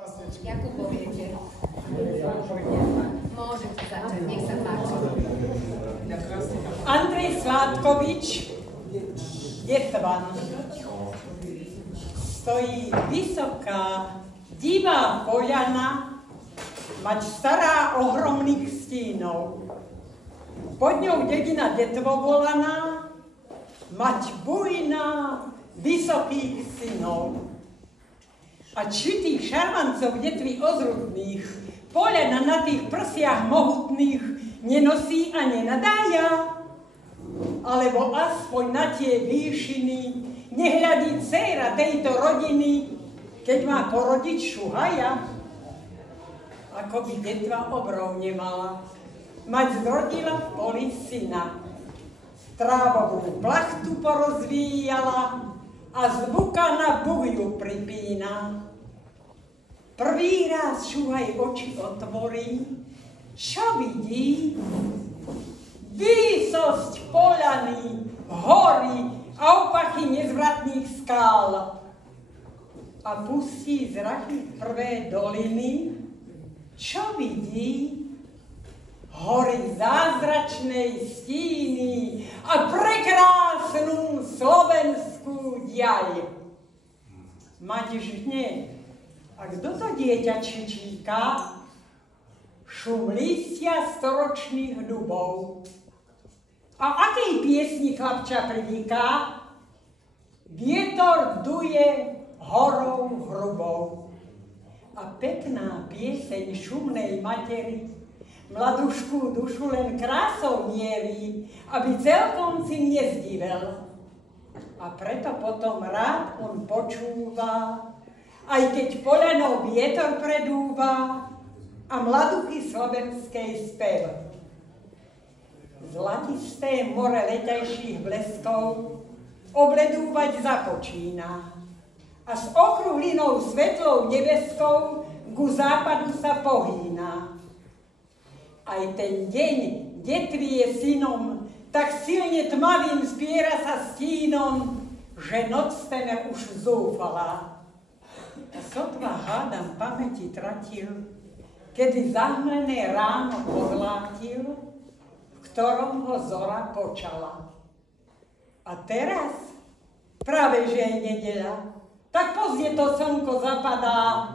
Ako poviete? Môžete začať, nech sa páči. Andrej Sládkovič, Detvan. Stojí vysoká, divá poľana, mať stará ohromných stínov. Pod ňou dedina Detvo volaná, mať bujná, vysokých synov. A či tých šarmancov detvy ozrudných, poľana na tých prsiach mohutných nenosí a nenadája? Alebo aspoň na tie výšiny nehľadí dcéra tejto rodiny, keď má porodiť šuhaja? Ako by detva obrov nemala, mať zrodila v poli syna. Trávovú plachtu porozvíjala a z buka na buju pripína. Prvý raz šuhaj oči otvorí, čo vidí? Výsosť poľany, hory a opachy nezvratných skál. A pustí zraky prvé doliny, čo vidí? Hory zázračnej stíny a prekrásnu slovenskú diaľ. Mať žne, a kto to dieťa čičíka? Šum lístia storočných dubov. A akej piesni chlapča privíka? Vietor duje horou hrubou. A pekná pieseň šumnej materi mladušku dušu len krásou mierí, aby celkom si nezdivel. A preto potom rád on počúva, aj keď poľanou vietor predúva a mladuchy slovenskej spev. Zlatisté more letajších bleskov obledúvať započína a s okruhlinou svetlou nebeskou ku západu sa pohýna. Aj ten deň detvy je synom, tak silne tmavým spiera sa stínom, že noc temer už zúfala. A sotva hádam pamäti tratil, kedy zahmlené ráno podlátil, v ktorom ho zora počala. A teraz, práve že je nedeľa, tak pozde to slnko zapadá,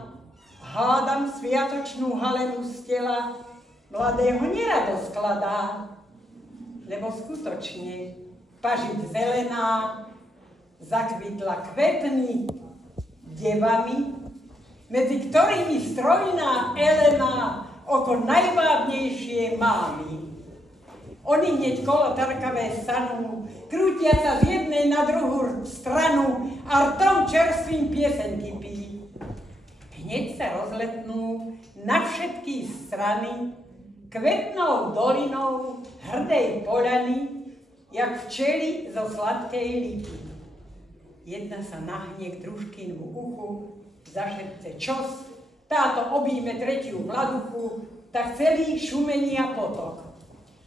hádam sviatočnú halenu z tela, mladého nerado skladá, lebo skutočne pažiť zelená zakvitla kvetmi, devami, medzi ktorými strojná Elena oko najvábnejšie mámy. Oni hneď kolo trkavé stanú, krútia sa z jednej na druhú stranu a rtom čerstvým pieseň kypí. Hneď sa rozletnú na všetky strany kvetnou dolinou hrdej poľany, jak včely zo sladkej lipy. Jedna sa nahne k družkynmu uchu, zašepce čos, táto obíme tretiu mladuchu, tak celý šumenia potok.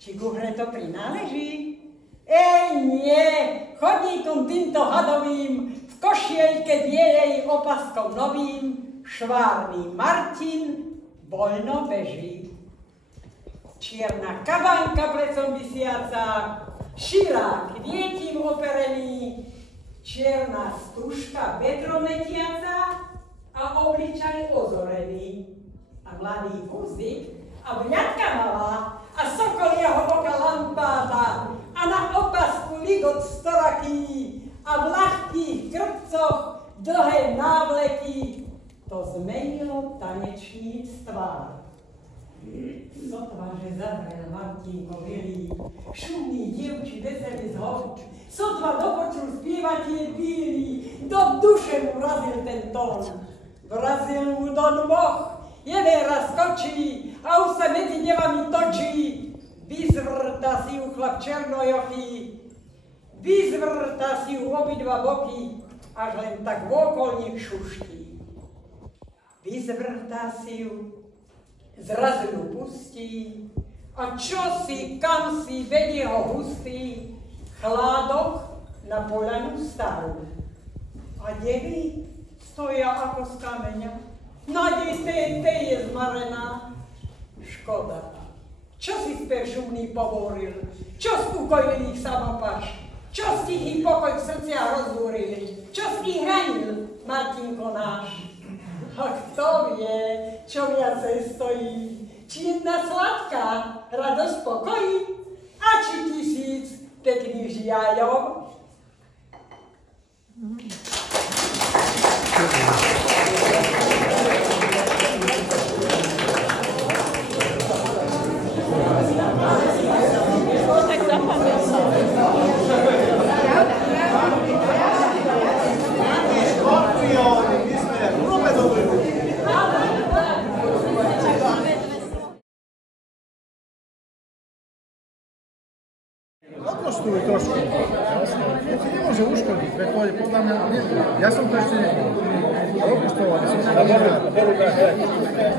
Či ku hre to prináleží? Nie, chodníkom týmto hadovým, v košielke bielej opaskom novým, švárny Martin voľno beží. Čierna kabánka plecom visiaca, šilák kvietím operený, čierna stužka vetrometiaca a obličaj ozorený. A mladý vúzik a vňatka malá a sokolia hlboká lampáda a na opasku ligot storaký a v ľahkých krpcoch dlhé návleky. To zmenilo tanečný stvár. Sotva, že zahrel Martinko vilý, šumný dievčí veselý zhod, sotva dopočul spievať tie píly, do duše mu vrazil ten tón. Vrazil mu do nôh, jevéra skočí a už sa medzi devami točí. Vyzvrta si ju chlap černojochý, vyzvrta si ju obidva boky, až len tak vôkolník šuští. Vyzvrta si ju, zrazu ju pustí a čosi, kam si vedie ho hustý chládok na poľanu starú. A devy stoja ako z kameňa, Nádej tej je zmarená. Škoda. Čo si spev šumný povoril? Čo spokojil ich samopáš? Čo si ich pokoj v srdciach rozbúrili? Čo si ich hranil, Martinko náš? A kto vie, čo viacej stojí? Či jedna sladká radosť pokojí? A či 1000 pekných žiajov? Odmostuj trošku. To ti nemôže uškodiť, veď to je podľa mňa... Ja som to ešte rokuštoval, aby som sa nevedal.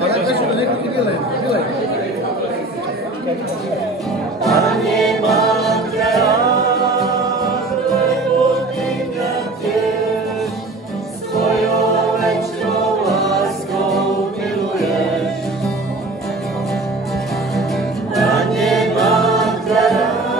Ale tak to niekedy vylej. Pane, mám ťa rád, lebo ty mňa tiež svojou večnou láskou miluješ. Pane, mám ťa rád,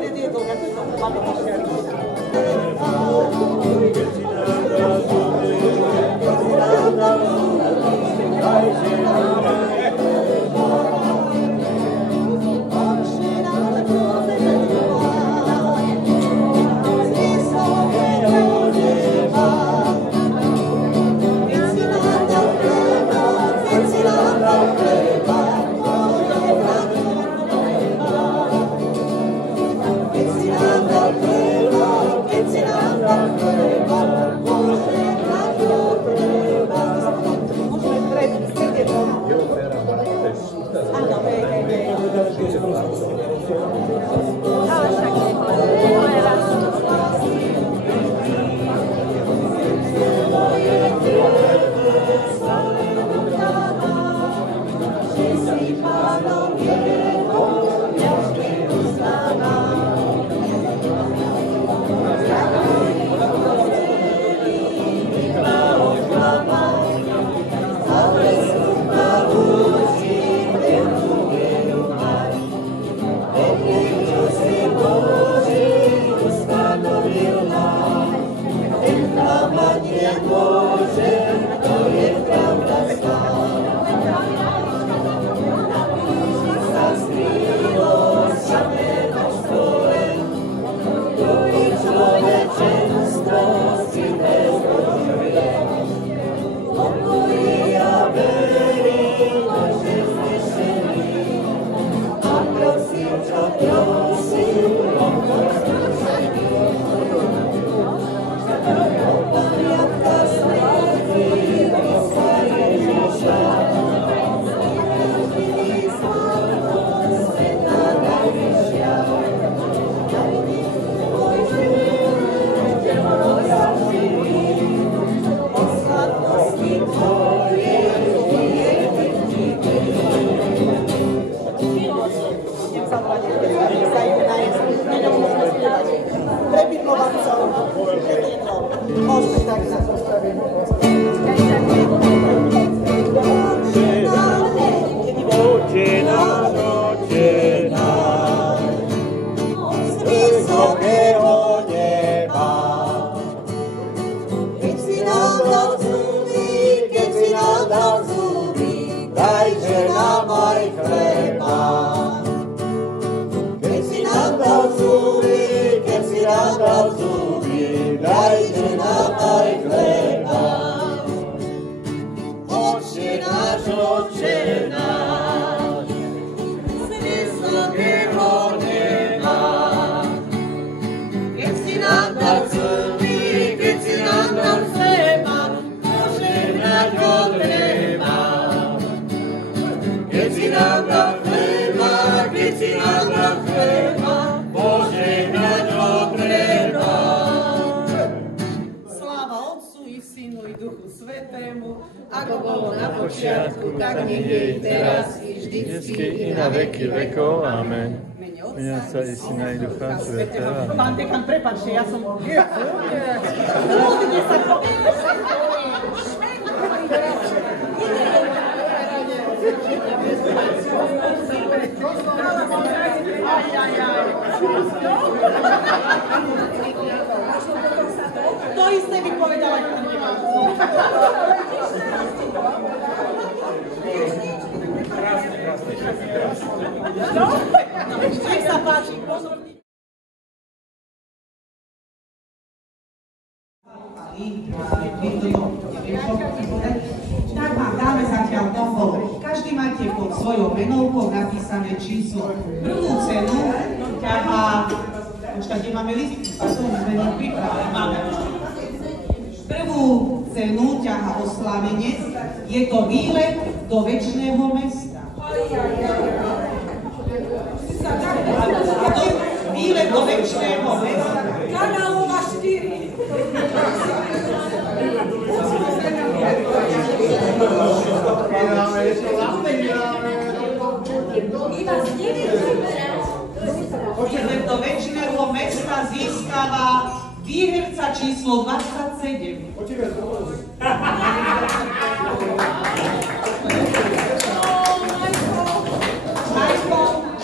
predviedol, ako to máme pošťali. Ako bolo na počiatku, tak nech je i teraz, i vždycky, i na veky vekov. Amen. Mene Otca i Syna i Ducha Svätého. Pán dekan, prepáčte, ja som... To isté by povedala, že tam nemám. Nech sa páči, pozorný. Tak vám dáme zatiaľ tombol. Každý máte pod svojou menovkou napísané číslo. Prvú cenu ťahá... Počkaj, kde máme listky? Pardon, sme nepripravili. Máme. Prvú cenu ťahá oslávenec. Je to výlet do večného mesta. Je to výlet do večného mesta. Kanálova 4. Výlet do večného mesta získava výherca číslo 27. Majko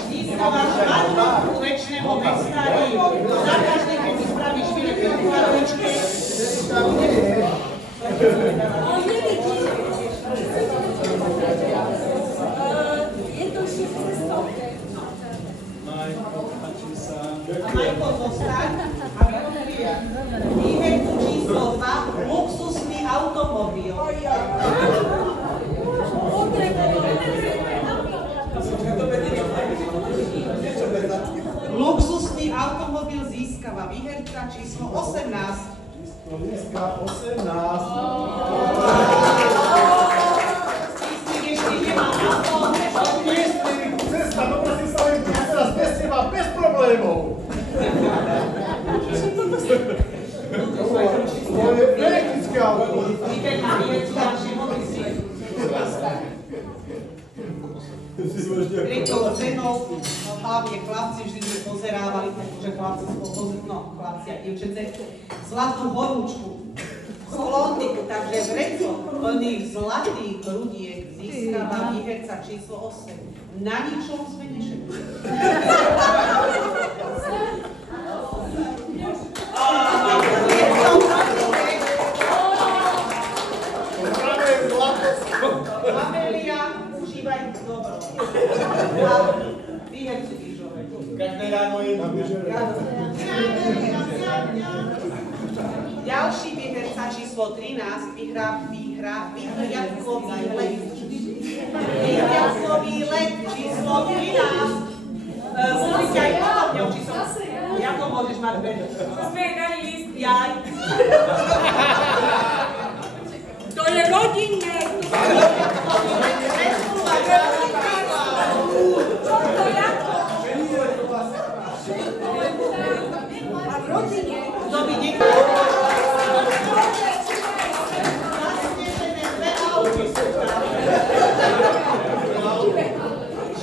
získava švadlovku večného každého mesta je za každé, keď si spravíš výletnú kladličke. Je to 600. A Majko zostaň a vyhodria výherku číslo 2, luxusný automobil. Luxusný automobil získava výherca číslo 18. Získa 18. Číslik ešte nemá na to. Cesta do Bratislavy teraz bez teba, bez problémov. To je elektrické auto. Výber na výhercu ďalšie mobilky. Treťou cenou, hlavne chlapci vždy sme pozerávali, pretože chlapci chlapci a dievčence, zlatú horúčku, sklonniku, takže vreco plných zlatých rudiek získava výherca číslo 8. Na ničom sme nešetli. Amelia, užívaj dobro. A výhercu Ižové. Každé ráno je na biežere. Ďalší výherca číslo 13 vyhrá výhľadkový let. Výhľadkový let číslo 13. Musíte aj podobňou, či som... Jak to môžeš mať bedu? Sme jej dali list. Jaj. To je rodinné. A v rodine. To by niekto...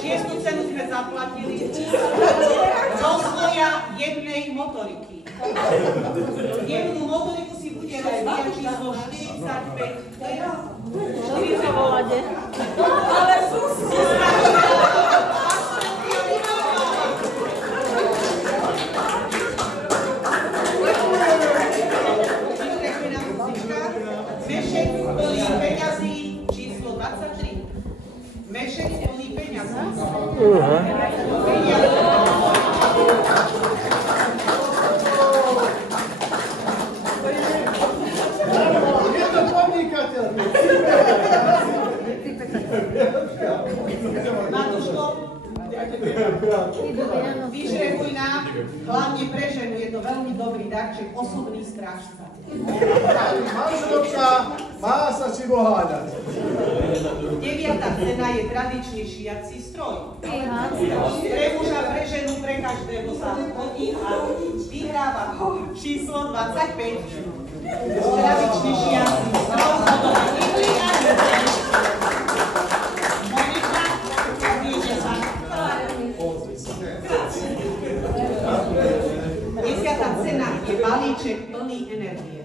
Šiestu cenu sme zaplatili zo svoja jednej motoriky. Jednu motoriku si bude rozvíjať číslo 45. Ale sústi. Mešek plný peňazí číslo 23. Mešek plný peňazí. Je to podnikateľ. Matúško, vyžrebuj nám, hlavne pre ženu, je to veľmi dobrý darček, osobný strážca. Manželka má sa čím ohádať. 9. cena je tradičný šiací stroj. Pre muža, pre ženu, pre každého sa hodí a vyhráva číslo 25. Tradičný šiací stroj. Monika, vidíte sa. 10. cena je balíček plný energie.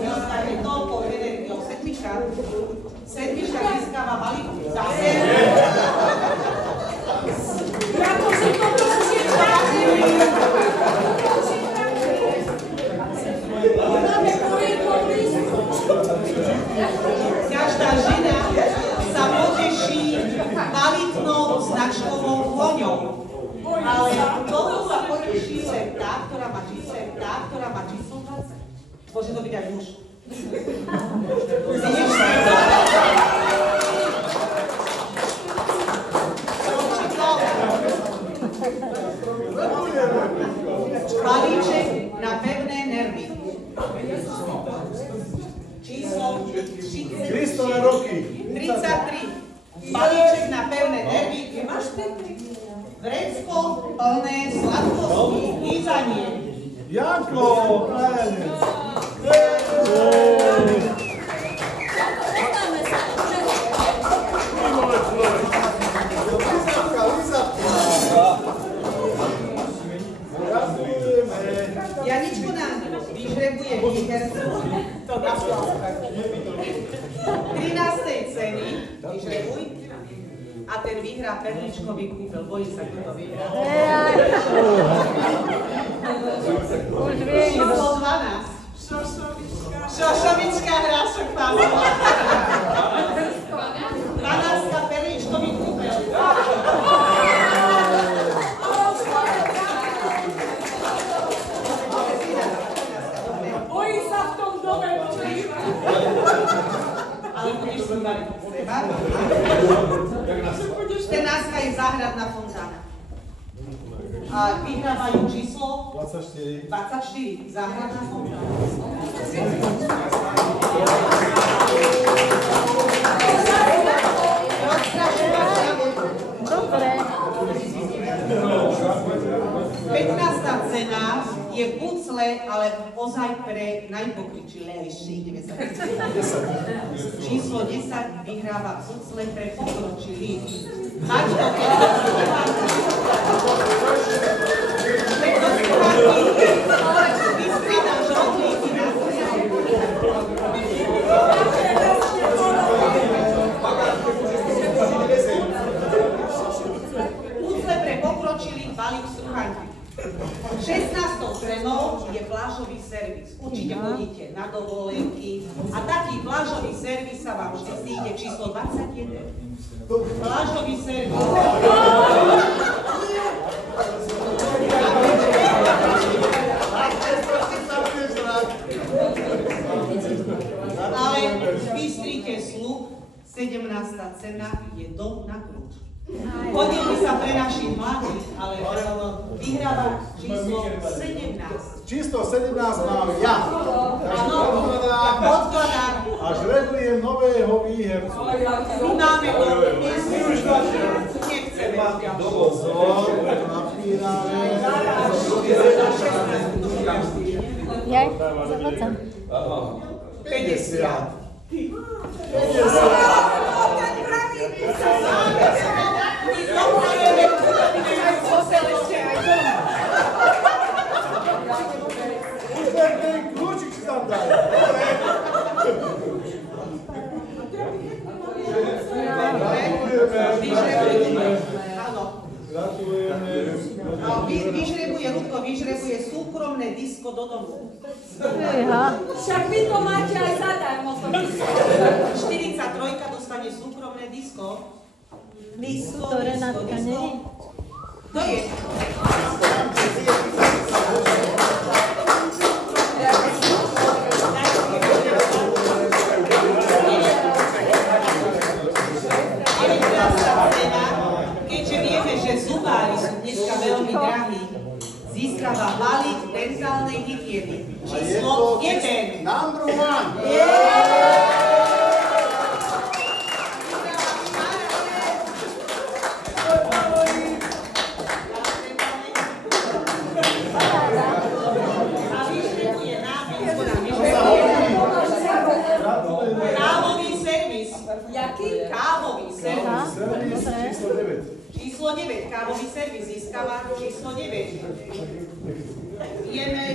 Dostane toľko energiou sedmička. Sedmička získava balík zase. Akože toto už je pravdivý. Máme poriadok listu. Každá žena sa poteší kvalitnou značkovou voňou. Ale toto sa poteší len tá, ktorá má číslo 20. Môže to byť aj muž. Balíček na pevné nervy. Číslo 33. Kristové roky. 33. Balíček na pevné nervy. Vrecko plné sladkosti. Lízanie. Janko, prajenec. Janičko nám vyžrebuje výhercu. To na 13. ceny. Vyžrebuj. A ten vyhrá perličkový kúpel. Bojím sa, kto to vyhrá. A vyhrávajú číslo 24. 24. Základná slovo. Dobre. 15. cena je pucle, ale ozaj pre najpokročilejších. Číslo 10 vyhráva pucle pre pokročilých. Maťko, keď vystriedam žotlíky na pucle pre pokročilých balík struchanky. 16. cenou je plážový servis. Určite chodíte na dovolenky a taký plážový servis sa vám vždy zíde číslo 21. Plážový servis. Ale v Bystrite Sluh 17. cena je dom na kľúč. Chodil by sa pre našich mladých, ale vyhráva číslo 17. Číslo 17 mám ja. Áno, podkladám. A žreblujem nového výhercu. My máme to, nechceme. Dovozor, napíname. Jaj, zavracam. 50. Ten kľúčik si tam daj. Gratulujeme. Vyžrebuje súkromné disko do domu. Však vy to máte aj zadarmo. 43 dostane súkromné disko. Disko. To je. Keďže vieme, že zubári sú dneska veľmi drahí, získava balík dentálnej hygieny. Číslo 1. Number 1. Kávový servis. Jaký? Kávový servis. Číslo 9. Číslo 9. Kávový servis získava číslo 9. Jeme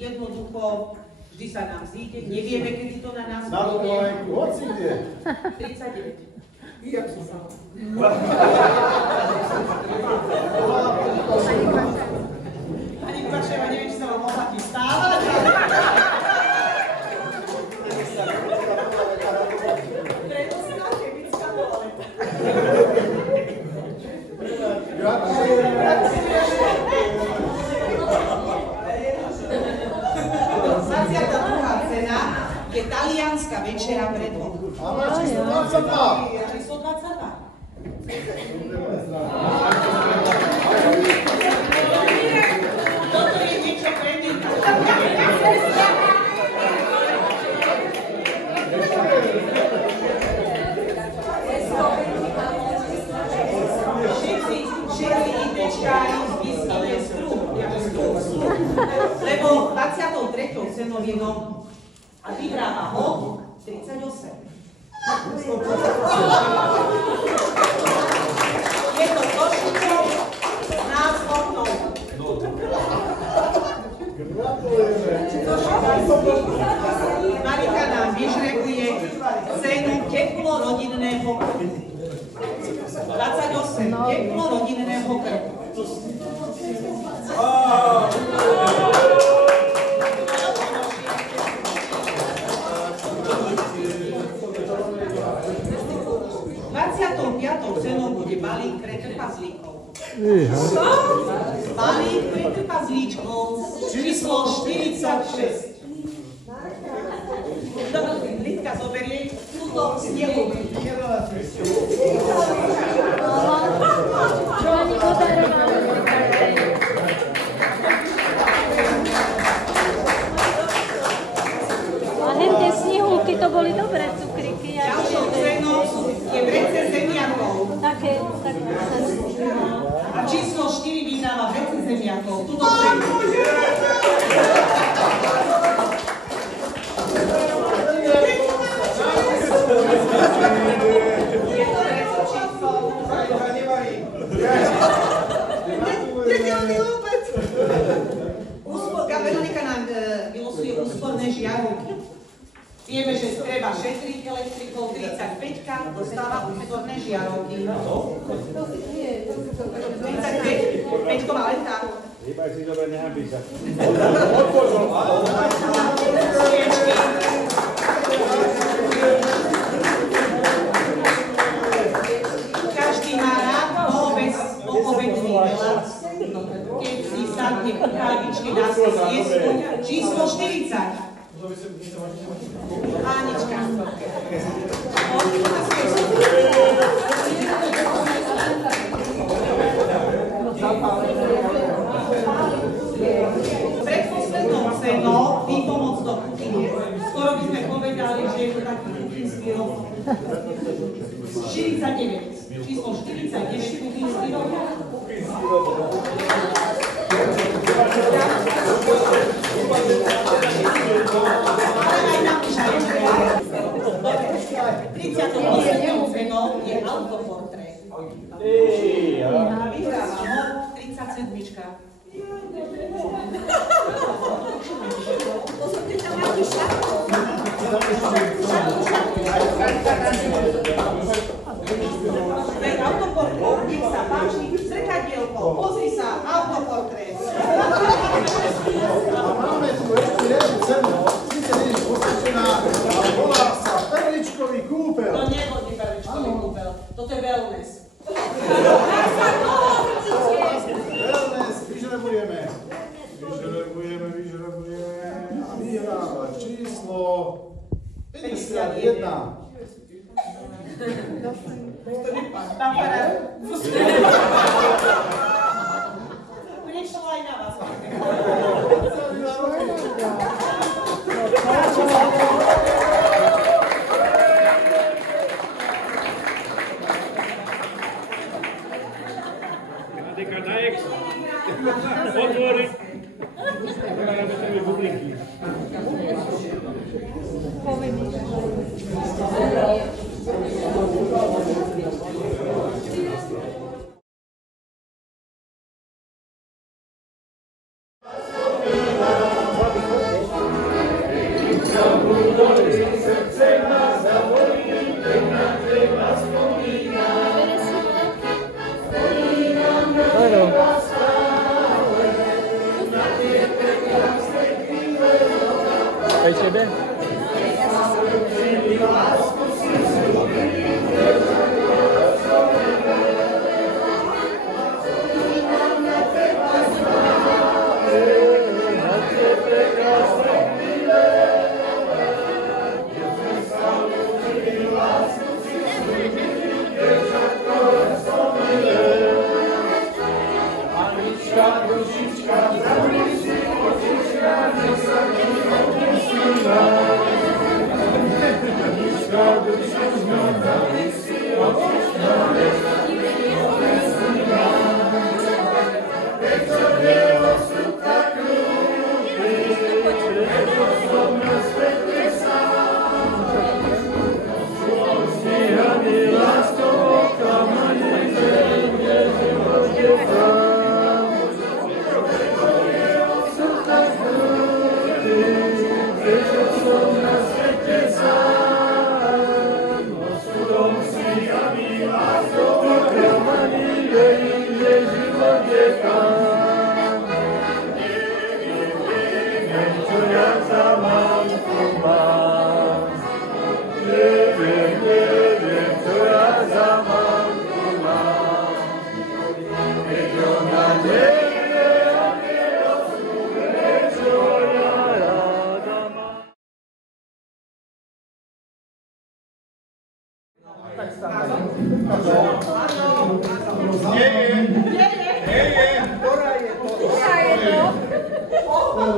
jednoducho, vždy sa nám zíde, nevieme, kedy to na nás Na dovolenku, hoci kde. 39. Pani Kubaševa, neviem, či sa vám oplatí stávať. Je talianská večera pre dvoch. A má číslo 22. Číslo 22. Toto je niečo pre Mika. Všetci idečkári vyskytne strúb, lebo 23. cenou je dom. A vyhráva ho 38. Je to košičok s názvom Marika nám vyžrebuje cenu teplo rodinného krku. 28. Teplo rodinného krku. Cenou bude balík pre trpazlíkov. Balík pre trpazlíčkov číslo 46. Dobre, Lidka zoberie túto snehu. Čo oni podarovali? Petriakov. Tuto prídu. Veronika nám vylosuje úsporné žiarovky. Vieme, že treba šetriť elektrikou, 35 dostáva úsporné žiarovky. 35, 5-ková len tá. Hýbaj si dobre, nehábí sa. Každý má rád poobecný veľa. Keď si sadne ku kávičke na siesku, číslo 40. Ánička. Predposlednou cenou výpomoc do kuchyne. Skoro by sme povedali, že je to taký kuchynský rok. 49. Číslo 49 kuchynský rok. Poslednou cenou je autoportrét. A vyhráva ho 37. Autoportrét, nech sa páči, zrkadielko, pozri sa, autoportrét. A máme tu ešte jednu cenu, síce nie je posvečená, ale volá sa Perličkový kúpel. To nebudí Perličkový kúpel, toto je wellness. Wellness, vyžrebujeme. A vyhráva číslo 51. Prišlo aj na vás. Otvori. Bublinky. Aj tebe?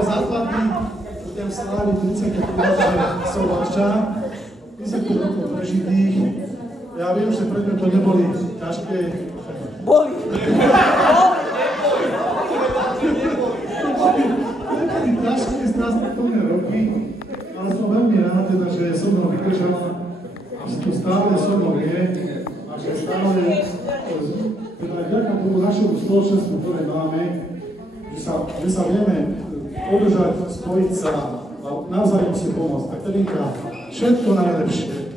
Základný budem sláviť 30 Soláša, 10 rokov prežitých. Ja viem, že predtým to neboli ťažké. Boli. vydržala a si tu stále so mnou je a že stále teda vďaka tomu našemu spoločenstvu, ktoré máme, že sa vieme podržať, spojiť sa a navzájom si pomôcť. Tak Telinka, všetko najlepšie.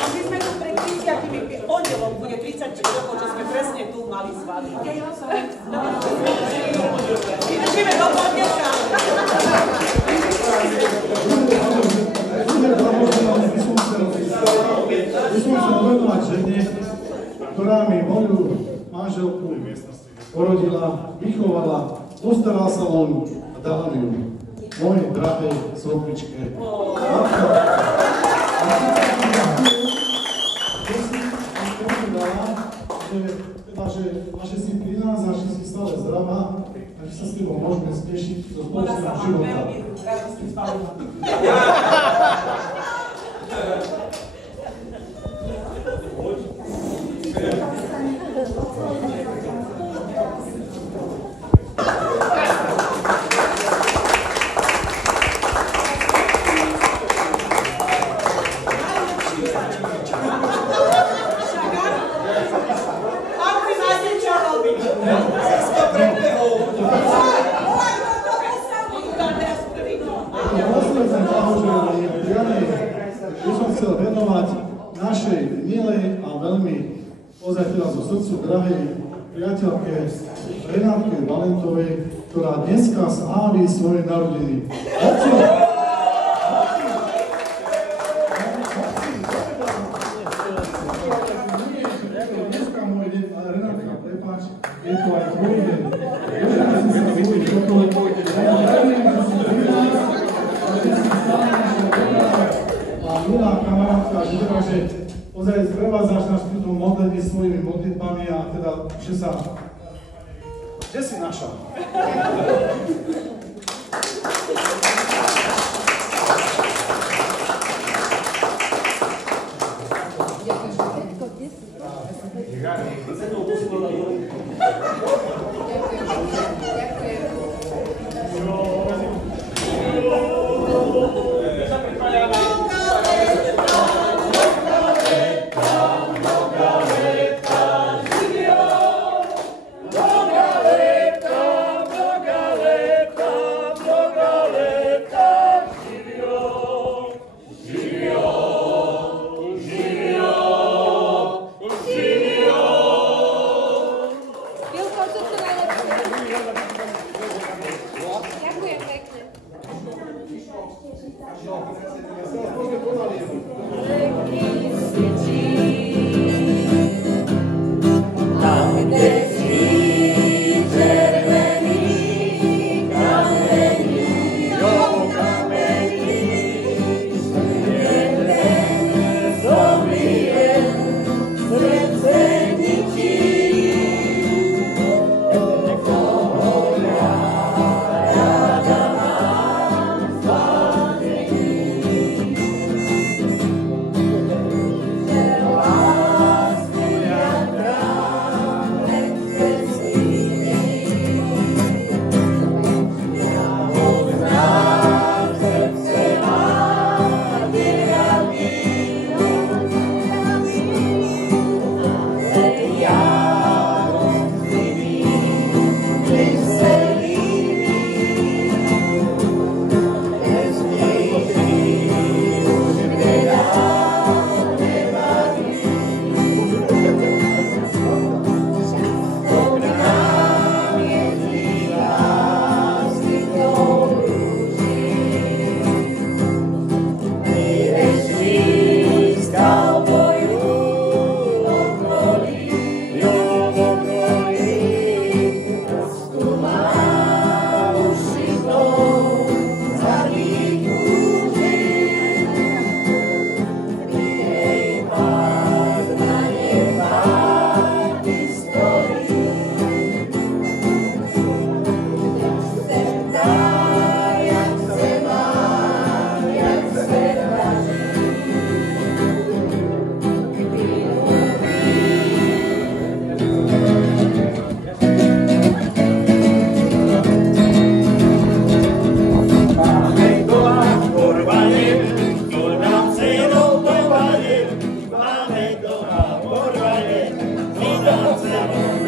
A my sme tu pred 30 pondelom, bude 30 rokov, čo sme presne tu mali svadbu. Vydržíme do pondelka. Musím sa povedovať žene, ktorá mi moju manželku porodila, vychovala, postarala sa o ňu a dala mi ju. Mojej drahej svokričke. Že si pri nás a že si stále zdravá, takže sa s tebou môžeme stešiť do spoločného života. Našej milej a veľmi ozaj teda zo srdcu drahej priateľke Renátke Valentovej, ktorá dneska slávi svoje narodiny. Dneska môj deň, ale Renátka, prepáč, je to aj tvoj deň. Milá kamarátka, že ozaj sprevádzaš nás pri tom modlení svojimi modlitbami a teda, že sa... Kde si naša? Vilko, co to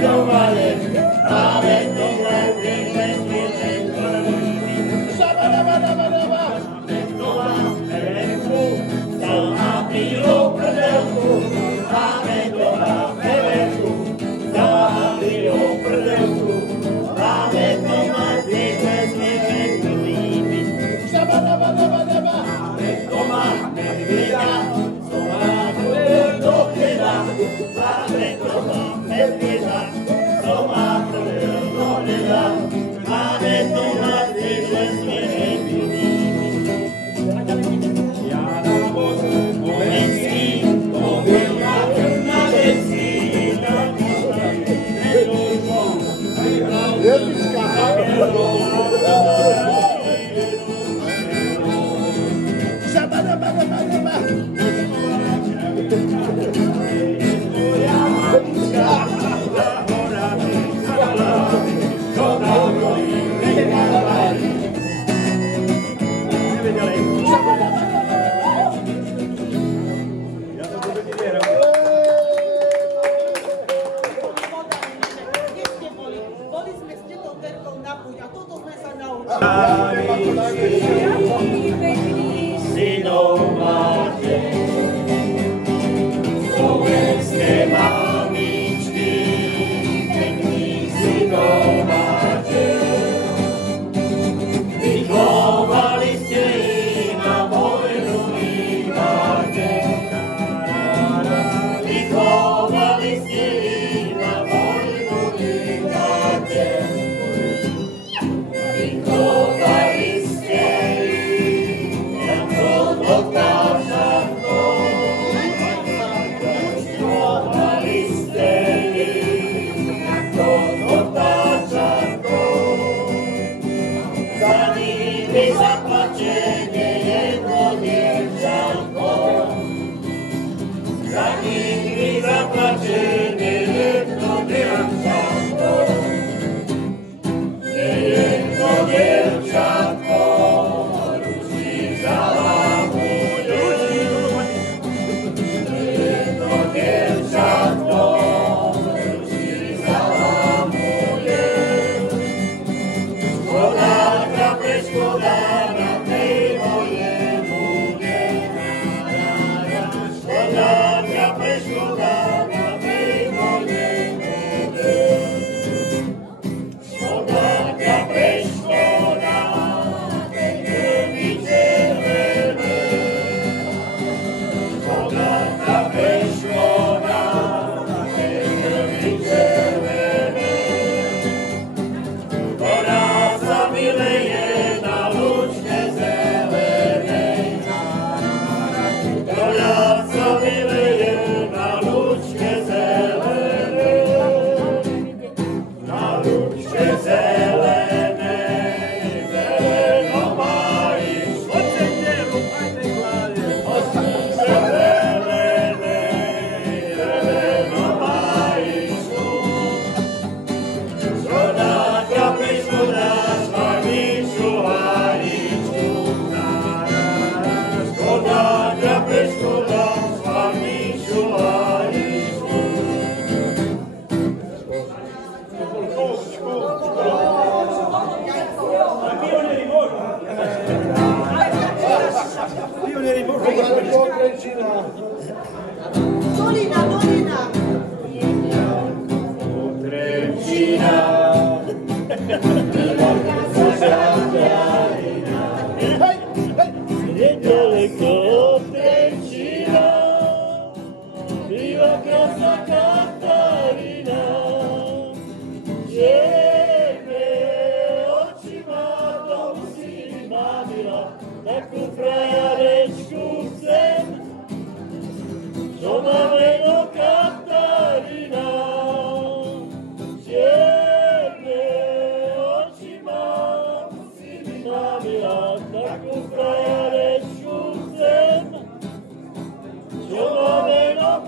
Giovane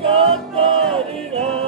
Catarina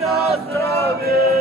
Na zdrowie!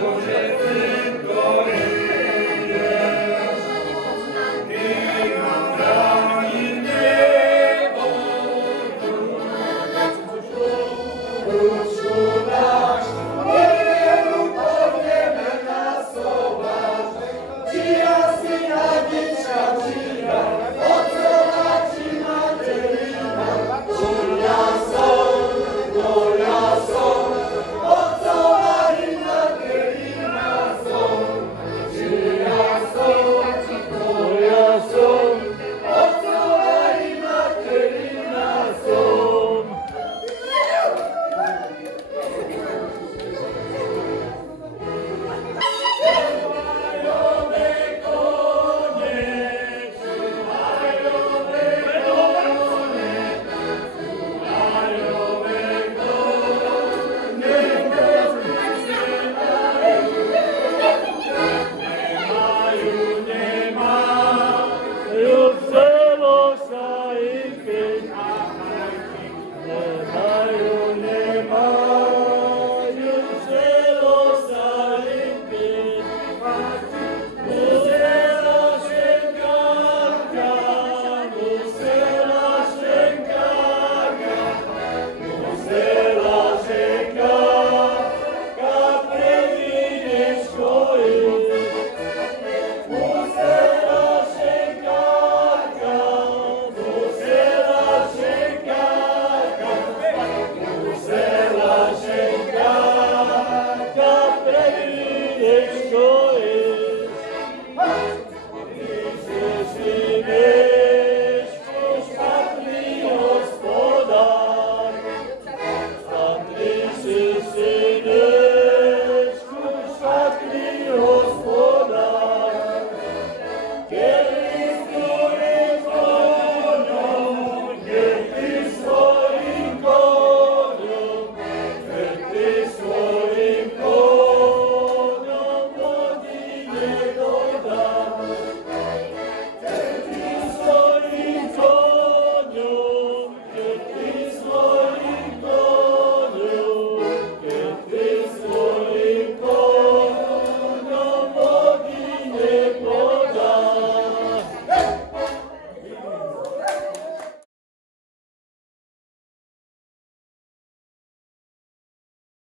Bože,